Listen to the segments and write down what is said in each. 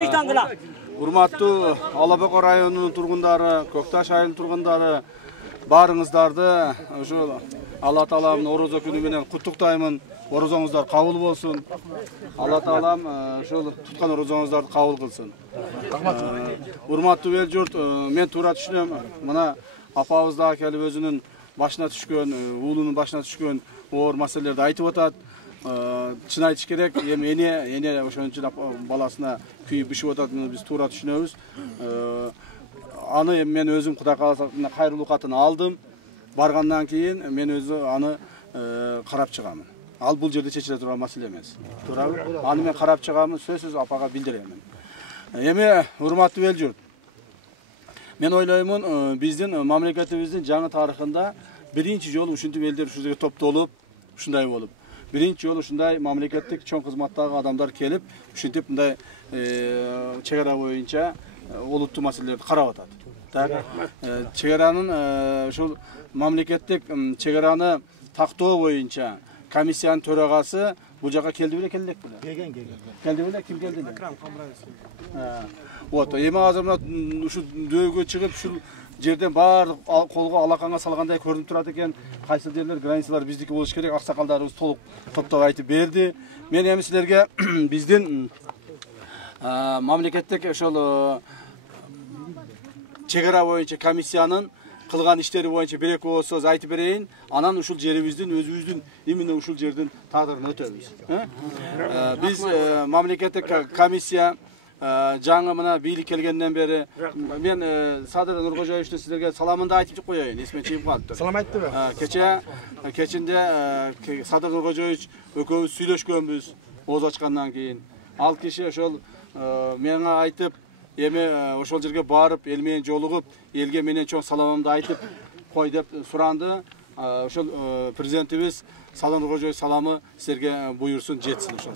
Урматтуу Алабакы районунун тургундары, Көкташ айылынын тургундары, баарыңыздарды ошо Алла Таалам орозо күнү менен куттуктаймын. Орозоңуздар кабыл болсун. Алла Таалам ошол туткан орозоңуздарды кабыл кылсын. Урматтуу эл журт, мен туура түшүнөм. Мына апабыз да келип өзүнүн башына түшкөн, уулунун башына түшкөн оор маселелерди айтып атат. Чын айтыш керек, эне ошончо баласына күйүп бишип ататыны биз туура түшүнөбүз. Аны мен өзүм Кудай кааласа кайрылуу катын алдым. Баргандан кийин мен өзү аны карап чыгамын. Ал бул жерде чечиле турган маселе эмес. Туурабы? Аны мен карап чыгамын, сөзсүз апага билдиремин. Эми урматтуу эл журт. Мен ойлоймун, биздин мамлекетибиздин жаңы тарыхында биринчи жолу ушинтип элдер ушул жерге топтолуп, ушундай болуп, биринчи жолу ушундай мамлекеттик чоң кызматтагы адамдар келип, ушинтип мындай чек ара боюнча олуттуу маселелерди карап атат. Так, чек-аранын ушул мамлекеттик чек араны тактоо боюнча комиссиянын төрагасы бул жака келди беле, келдик беле? Келди беле, ким келди? Акрам Камраев. Вот, эми азыр мына ушул дөөгө чыгып, ушул жерден баардык колго алаканга салгандай көрүнүп турат экен. Кайсы жерлер границалар биздики болуш керек, аксакалдарыбыз толук топтоп айтып берди. Мен эми силерге биздин мамлекеттик ошол чек ара боюнча комиссиянын кылган иштери боюнча бир-эки ооз сөз айтып берейин. Анан ушул жерибиздин, өзүбүздүн именно ушул жердин тагдырын өтөбүз. Биз мамлекеттик комиссия жаңы мына бийлик келгенден бери мен Садыр Нуркожоевичтин силерге саламын да айтып коеюн. Эсиме чыгып калыптыр. Салам айттыбы? Кечинде Садыр Нуркожоевич экөөбүз сүйлөшкөнбүз ооз ачкандан кийин. Ал киши ошол мага айтып, эми ошол жерге барып, эл менен жолугуп, элге менен чоң саламымды айтып кой деп суранды. Ошол президентибиз Садыр Нуркожоевич саламы силерге буйрсун, жетсин ошол.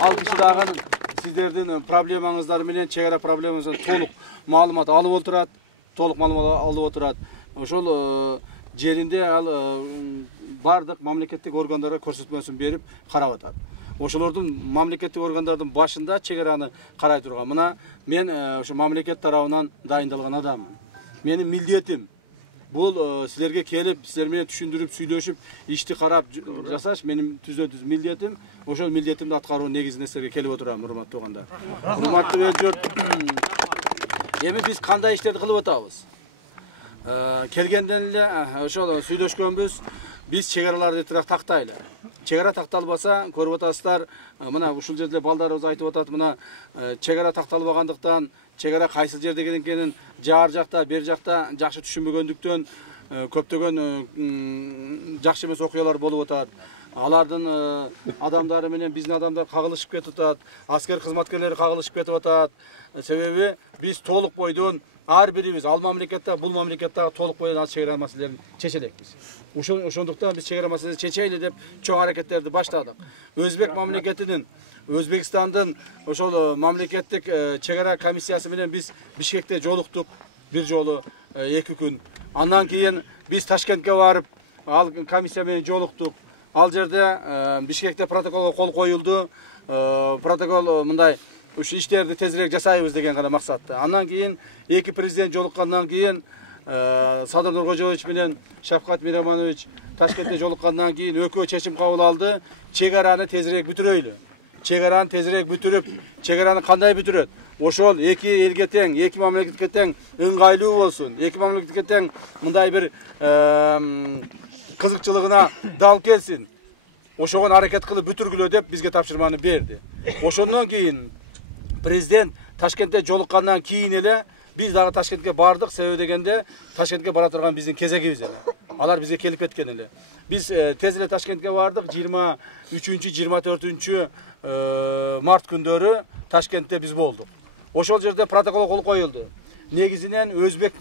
Ал киши дагы сиздердин проблемаңыздар менен, чек ара проблемаңыздан толук маалымат алып отурат, Ошол жеринде ал бардык мамлекеттик органдарга көрсөтмөсүн берип карап атат. Ошолордун мамлекеттик органдардын башында чек араны карай турган. Мына мен ошо мамлекет тарабынан дайындалган адаммын. Менин милдетим бул силерге келип, силер менен түшүндүрүп, сүйлөшүп, ишти карап жасаш менин түзө-түз милдетим. Ошол милдетимди аткаруу негизинде силерге келип отурам, урматтуу туугандар. Урматтуу эл журт. Эми биз кандай иштерди кылып атабыз? Келгенден эле ошол сүйлөшкөнбүз. Биз чек араларды тирак тактайлы. Чек ара такталбаса, көрүп атасыздар, мына ушул жерде балдарыбыз айтып атат, мына чек ара такталбагандыктан, чек ара кайсы жерде экенин жаар жакта, бер жакта жакшы түшүнбөгөндүктөн көптөгөн жакшы эмес окуялар болуп атат. Алардын адамдары менен биздин адамдар кагылышып кетип атат, аскер кызматкерлери кагылышып кетип атат. Себеби биз толук бойдон ар бирибиз ал мамлекетте, бул мамлекетте толук бойдон чек ара маселелерин чечелекпиз. Ошондуктан биз чек ара маселесин чечейли деп чоң аракеттерди баштадык. Өзбек мамлекетинин, Өзбекстандын ошол мамлекеттик чек ара комиссиясы менен биз Бишкекте жолуктук бир жолу 2 күн. Андан кийин биз Ташкентке барып, ал комиссия менен жолуктук. Ал жерде Бишкекте протоколго кол коюлду. Протокол мындай ушу иштерди тезирээк жасайбыз деген гана максатта. Андан кийин 2 президент жолуккандан кийин Садыр Нуркожоевич менен Шавкат Мираманович Ташкентте жолуккандан кийин экөө чечим кабыл алды. Чек араны тезирээк бүтүрөйлү. Чек араны тезирээк бүтүрүп, чек араны кандай бүтүрөт? Ошол 2 элге тең, 2 мамлекетке тең ыңгайлуу болсун. 2 мамлекетке тең мындай бир кызыкчылыгына дал келсин. Ошого аракет кылып бүтүргүлө деп бизге тапшырманы берди. Ошондон кийин президент Ташкентте жолуккандан кийин эле биз дагы Ташкентке бардык, себеби дегенде Ташкентке бара турган биздин кезегибиз эле. Алар бизге келип кеткен эле. Биз тез эле Ташкентке бардык, 23-24 март күндөрү Ташкентте биз болдук. Ошол жерде протокол кол коюлду. Негизинен Өзбек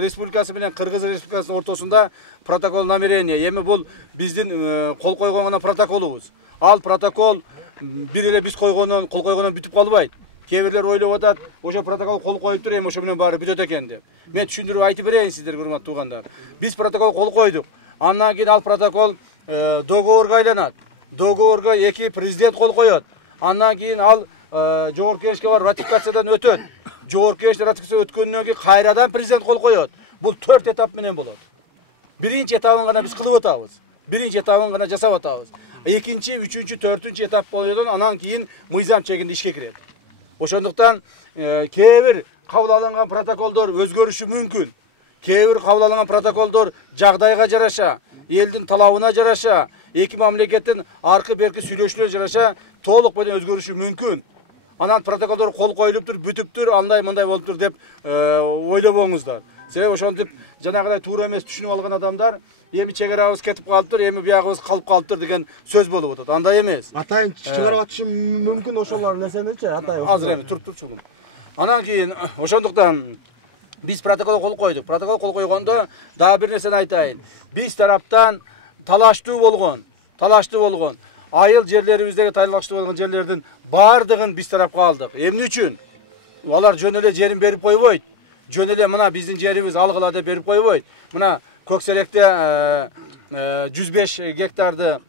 республикасы менен Кыргыз республикасынын ортосунда протокол намерение. Эми бул биздин кол койгон протоколубуз. Ал протокол бир эле биз койгондон, кол койгондон бүтүп калбайт. Кээ бирлер ойлоп атат, ошо протокол кол коюптур, эми ошо менен баары бүтөт экен деп. Мен түшүндүрүп айтып берейин сиздерге, урматтуу туугандар. Биз протокол кол койдук. Андан кийин ал протокол договорго айланат. Договорго 2 президент кол коет. Андан кийин ал Жогорку Кеңешке бар ратификациядан өтөт. Жогорку Кеңеште ратификация өткөндөн кийин кайрадан президент кол коет. Бул 4 этап менен болот. Биринчи этабын гана биз кылып атабыз. Биринчи этабын гана жасап атабыз. Экинчи, үчүнчү, төртүнчү этап болойдон анан кийин мыйзам чегинде ишке кирет. Ошондуктан кээ бир кабыл алынган протоколдор өзгөрүшү мүмкүн. Кээ бир кабыл алынган протоколдор жагдайга жараша, элдин талабына жараша, эки мамлекеттин аркы берки сүйлөшүүлөрүнө жараша толук менен өзгөрүшү мүмкүн. Анан протоколдор кол коюлуптур, бүтүптүр, андай мындай болуптур деп ойлобоңуздар. Себеби ошентип жанагыдай туура эмес түшүнүп алган адамдар эми чегерабыз кетип калыптыр, эми биягыбыз калып калыптыр деген сөз болуп атат. Андай эмес. Атайын чыгарып атышы мүмкүн ошолор нерсеничи атайын. Азыр эми туруп. Анан кийин ошондуктан биз протокол кол койдук. Протокол кол койгондо дагы бир нерсени айтайын. Биз тараптан талаштуу болгон. Айыл жерлерибиздеги талаштуу болгон жерлердин бардыгын биз тарапка алдык. Эмне үчүн? Алар жөн эле жерин берип койбойт. Жөн эле мына биздин жерибиз алгыла деп берип койбойт. Мына Көксеректе 105 гектарды,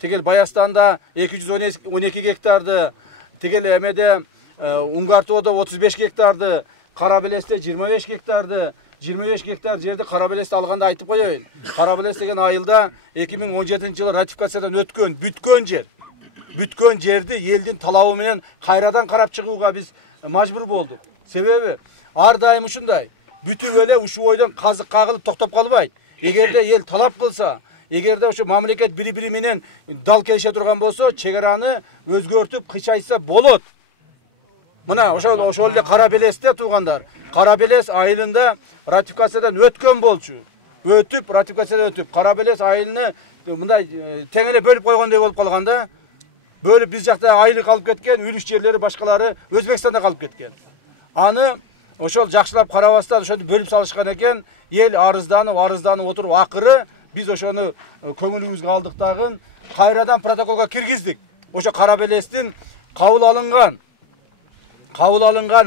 тигил Баястанда 212 гектарды, тигил эмеде Уңгартоодо 35 гектарды, Карабелесте 25 гектарды, 25 гектар жерди Карабелесте алганда айтып коеюн. Карабелес деген айылда 2017-жылы ратификациядан өткөн, бүткөн жерди элдин талабы менен кайрадан карап чыгууга биз мажбур болдук. Себеби ар дайым ушундай. Бүтүп эле ушул ойдон казык кагылып токтоп калбайт. Эгерде эл талап кылса, эгерде ошо мамлекет бири-бири менен дал келише турган болсо, чегараны өзгөртүп кычайса болот. Мына ошол эле Карабелесте туугандар. Карабелес айылында ратификациядан өткөн болчу. Ратификациядан өтүп, Карабелес айылыны мындай тең эле бөлүп койгондой болуп калганда, бөлүп биз жакта айылы калып кеткен, үлүш жерлери башкалары Өзбекстанда калып кеткен. Аны ошол жакшылап карабастан ошону бөлүп салышкан экен, эл арызданып отуруп акыры биз ошону көңүлүбүзгө алдык дагы кайрадан протоколго киргиздик. Ошо Карабелестин кабыл алынган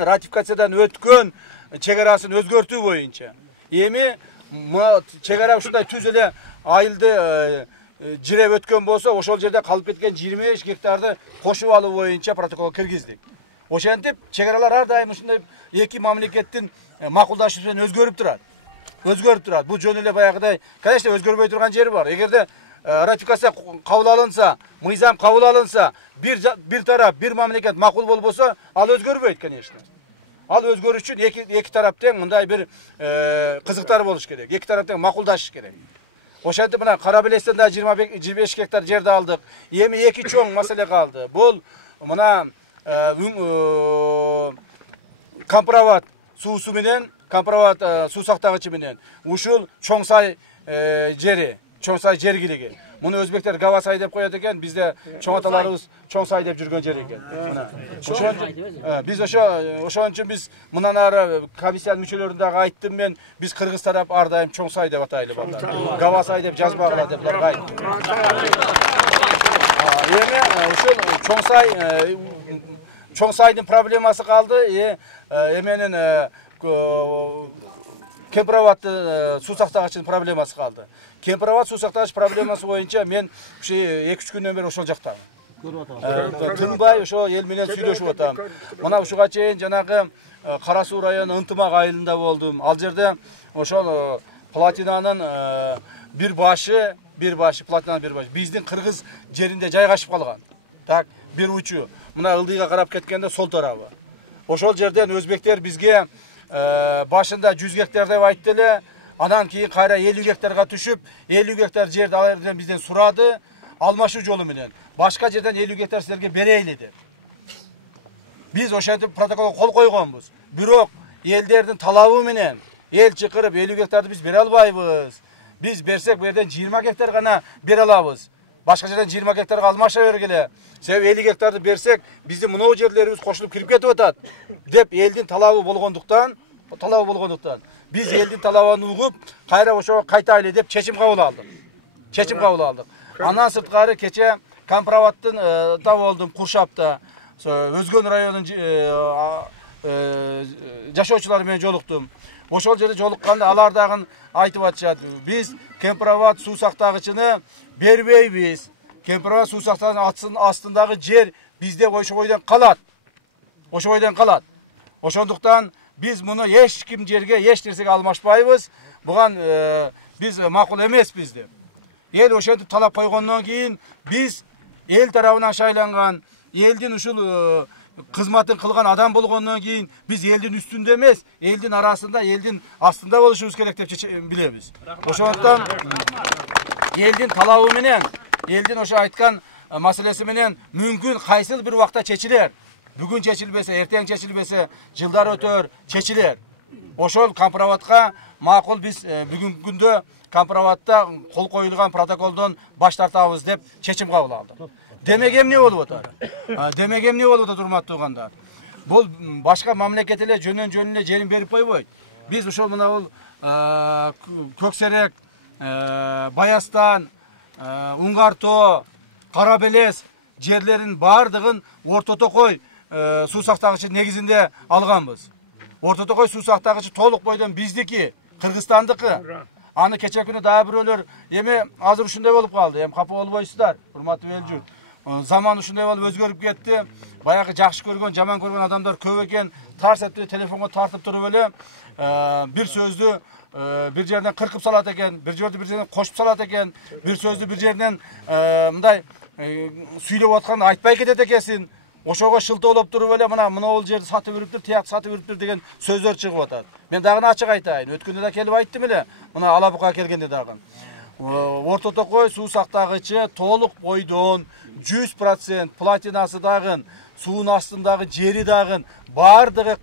ратификациядан өткөн чегарасын өзгөртүү боюнча. Эми чегара ушундай түз эле айылды жиреп өткөн болсо, ошол жерде калып кеткен 25 гектарды кошуп алуу боюнча протоколго киргиздик. Ошентип чегаралар ар дайым ушундай эки мамлекеттин макулдашуусу менен өзгөрүп турат. Бул жөн эле баягыдай, конечно, өзгөрбөй турган жери бар. Эгерде ратификация кабыл алынса, мыйзам кабыл алынса, бир тарап, бир мамлекет макул болбосо, ал өзгөрбөйт, конечно. Ал өзгөрүш үчүн эки тараптын мындай бир кызыктар болуш керек. Эки тараптын макулдашыш керек. Ошентип мына Карабелестен да 25 гектар жерди алдык. Эми эки чоң маселе калды. Бул мына Компроват суусу менен, Компроват суу сактагычы менен ушул Чоңсай жергилиги. Муну өзбектер Гавасай деп коет экен, бизде чоң аталарыбыз Чоңсай деп жүргөн жер экен. Биз ошон үчүн биз мындан ары комиссиянын мүчөлөрүнө дагы айттым мен, биз кыргыз тарап ар дайым Чоңсай деп атайлы балдар. Гавасай деп жазбагыла деп айттым. Эми ушул Чоңсайдын проблемасы калды, эменин Кемпроваттын суу сактагычынын проблемасы калды. Кемпроват суу сактагыч проблемасы боюнча мен 2-3 күндөн бери ошол жактамын. Тынбай ошо эл менен сүйлөшүп атам. Мына ушуга чейин жанагы Кара Суу району Ынтымак айылында болдум. Ал жерде ошол платинанын бир башы биздин кыргыз жеринде жайгашып калган. Так, бир учу. Мына ылдыйга карап кеткенде сол тарабы. Ошол жерден өзбектер бизге башында 100 гектар деп айтты эле, анан кийин кайра 50 гектарга түшүп, 50 гектар жерди ал жерден бизден сурады, алмашуу жолу менен. Башка жерден 50 гектар силерге берейли деп. Биз ошентип протоколго кол койгонбуз. Бирок элдердин талабы менен эл чакырып 50 гектарды биз бере албайбыз. Биз берсек бу жерден 20 гектар гана бере алабыз. Башка жерден 20 гектарга алмаша бергиле. Себеби 50 гектарды берсек, биздин мынау жерлерибиз кошулуп кирип кетип атат деп элдин талабы болгондуктан, биз элдин талабын угуп, кайра ошого кайтайлы деп чечим кабыл алдык. Андан сырткары кече Компроваттын да болдум, Куршапта, Өзгөн районунун жашоочулары менен жолуктум. Ошол жерде жолукканда алар дагы айтып атышат. Биз Компроват суу сактагычыны бербейбиз. Компроват суу сактагычынын астындагы жер bizde ошо бойдон калат. Ошо бойдон калат. Ошондуктан biz bunu eç kim жерге eç нерсеге алмашпайбыз. Буган biz макул эмеспиз деп. Эл ошентип талап койгондон кийин biz эл тарабынан шайланган, элдин ушул кызматын кылган адам болгондон кийин biz элдин үстүндө эмес, элдин арасында, элдин астында болушубуз керек деп билебиз. Ошондуктан элдин талабы менен, элдин ошо айткан маселеси менен мүмкүн кайсыл бир убакта чечилер. Бүгүн чечилбесе, эртең чечилбесе, жылдар өтөр, чечилер. Ошол компроматка макул биз бүгүнкү күндө компроматта кол коюлган протоколдон баш тартабыз деп чечим кабыл алдык. Демек эмне болуп атат? Демек эмне болуп атат, урматтуу туугандар? Бул башка мамлекет эле жөнөн эле жерин берип койбойт. Биз ошол мына бул Көксерек, Баястан, Уңгартоо, Кара Белес жерлерин бардыгын Орто Токой суу сактагычы негизинде алганбыз. Орто Токой суу сактагычы толук бойдон биздики, Кыргызстандыкы. Аны кече күнү дагы бирөөлөр эми азыр ушундай болуп калды. Эми капа болбойсуздар, урматтуу эл журт. Заман ушундай болуп өзгөрүп кетти. Баягы жакшы көргөн, жаман көргөн адамдар көп экен. Тарс этип телефонго тартып туруп эле бир сөздү bir жерден кыркып салат экен, bir жерден кошуп салат экен, bir сөздү bir жерден мындай сүйлөп атканды айтпай кетет экенсиң. Ошого шылтоолоп туруп эле мына бул жерди сатып бериптир, тияк сатып бериптир деген сөздөр чыгып атат. Мен дагы ачык айтайын. Өткөндө да келип айттым эле. Мына Алабукка келгенде дагы. Орто Токой суу сактагычы толук бойдон 100% платинасы дагы, суунун астындагы жери дагы бардыгы